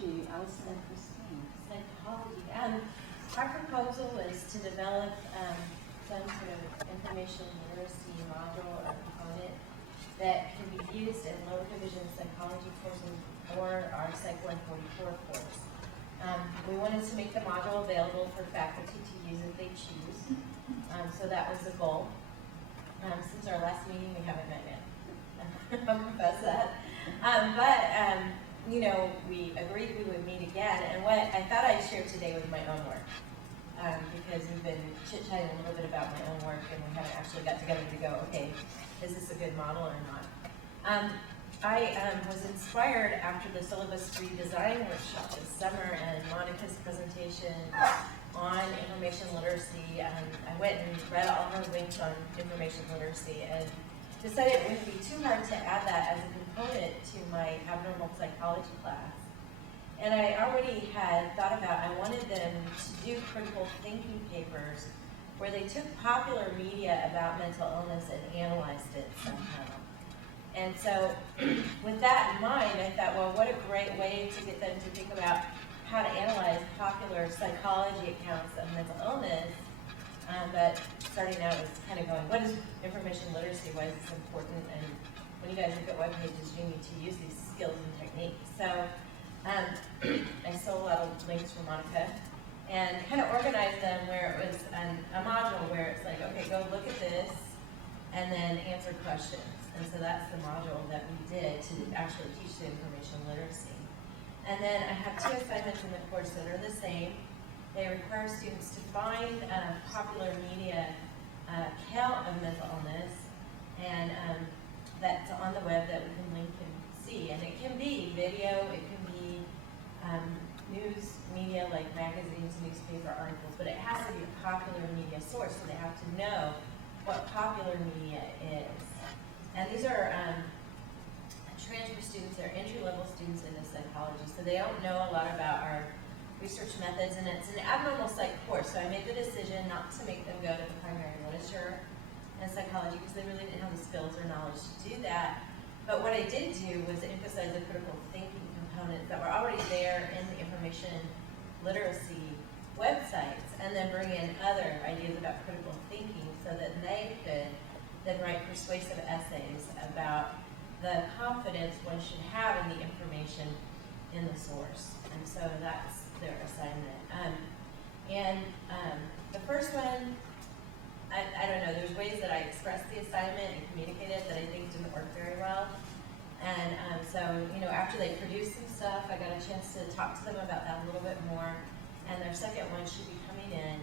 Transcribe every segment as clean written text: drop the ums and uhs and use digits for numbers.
psychology, Allison and Christine. Psychology. Our proposal is to develop some sort of information literacy module or component that can be used in lower division psychology courses or our Psych 144 course. We wanted to make the module available for faculty to use if they choose. So that was the goal. Since our last meeting, we haven't met yet. I'll confess that. You know, we agreed we would meet again, and what I thought I'd share today was my own work. Because we've been chit-chatting a little bit about my own work, and we haven't actually got together to go, okay, is this a good model or not? I was inspired after the syllabus redesign workshop this summer and Monica's presentation on information literacy. I went and read all her links on information literacy and decided it wouldn't be too hard to add that as a component to my abnormal psychology class. And I already had thought about, I wanted them to do critical thinking papers where they took popular media about mental illness and analyzed it somehow. And so with that in mind, I thought, well, what a great way to get them to think about how to analyze popular psychology accounts of mental illness. But starting out was kind of going, what is information literacy? Why is this important? And when you guys look at web pages, you need to use these skills and techniques. So I stole a lot of links from Monica and kind of organized them where it was a module where it's like, okay, go look at this and then answer questions. And so that's the module that we did to actually teach the information literacy. And then I have 2 assignments in the course that are the same. They require students to find popular media account of mental illness, and that's on the web that we can link and see. And it can be video, it can be news media like magazines, newspaper articles, but it has to be a popular media source, so they have to know what popular media is. And these are transfer students, they're entry-level students into psychology, so they don't know a lot about our research methods, and it's an abnormal psych course, so I made the decision not to make them go to the primary literature and psychology because they really didn't have the skills or knowledge to do that. But what I did do was emphasize the critical thinking components that were already there in the information literacy websites, and then bring in other ideas about critical thinking so that they could then write persuasive essays about the confidence one should have in the information in the source. And so that's their assignment. The first one, I don't know, there's ways that I expressed the assignment and communicated that I think didn't work very well. And so, you know, after they produced some stuff, I got a chance to talk to them about that a little bit more. And their second one should be coming in.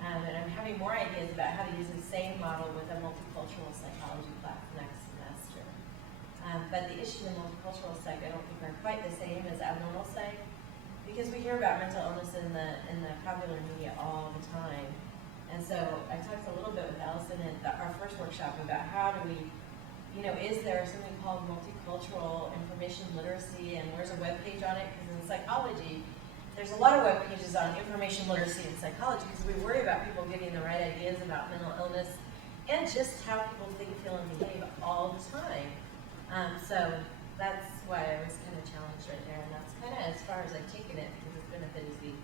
And I'm having more ideas about how to use the same model with a multicultural psychology class next semester. But the issues in multicultural psych I don't think are quite the same as abnormal psych, because we hear about mental illness in the popular media all the time. And so I talked a little bit with Allison at our first workshop about how do we, you know, is there something called multicultural information literacy, and where's a web page on it? Because in psychology, there's a lot of web pages on information literacy and psychology because we worry about people getting the right ideas about mental illness and just how people think, feel, and behave all the time. So that's why I was kind of challenged right there, and that's kind of as far as I've taken it because it's been a busy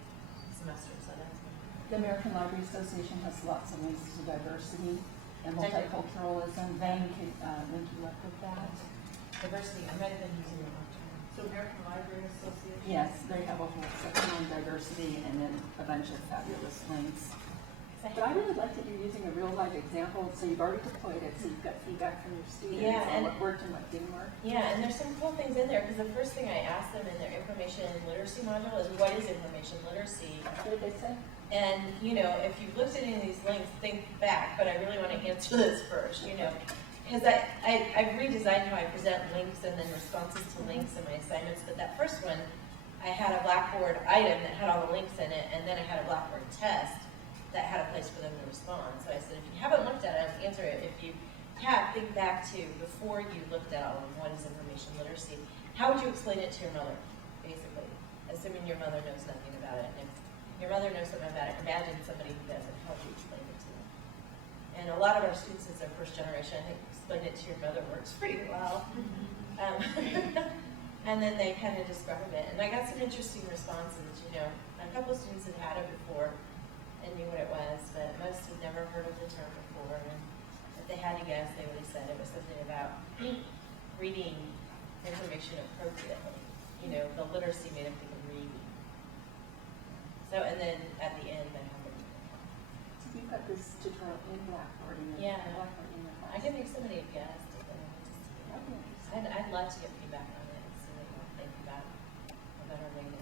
semester, so that's good. The American Library Association has lots of links to diversity and multiculturalism. Van could link you up with that. Diversity, I might have been using the wrong term. So American Library Association? Yes, they have a whole section on diversity and then a bunch of fabulous links. But I really like that you're using a real life example, so you've already deployed it, so you've got feedback from your students on what worked and what didn't work. Yeah, and there's some cool things in there, because the first thing I asked them in their information literacy module is, what is information literacy? What did they say? And, you know, if you've looked at any of these links, think back, but I really want to answer this first, you know. Because I've redesigned how I present links and then responses to links in my assignments, but that first one, I had a Blackboard item that had all the links in it, and then I had a Blackboard test that had a place for them to respond. So I said, if you haven't looked at it, answer it. If you have, think back to before you looked at all of them, what is information literacy? How would you explain it to your mother, basically? Assuming your mother knows nothing about it. And if your mother knows something about it, imagine somebody who doesn't. How would you explain it to them? And a lot of our students, since they're first generation, I think explain it to your mother works pretty well. And then they kind of describe it, and I got some interesting responses, you know. A couple of students had had it before and knew what it was, but most had never heard of the term before. And if they had to guess, they would have said it was something about reading information appropriately. You know, the literacy made them think of reading. So, and then at the end, they have it. So you've got this tutorial in Blackboard in your, Yeah. Blackboard in your class. I can make somebody a guest. That'd be interesting. I'd love to get feedback on it, so they can think about a better way to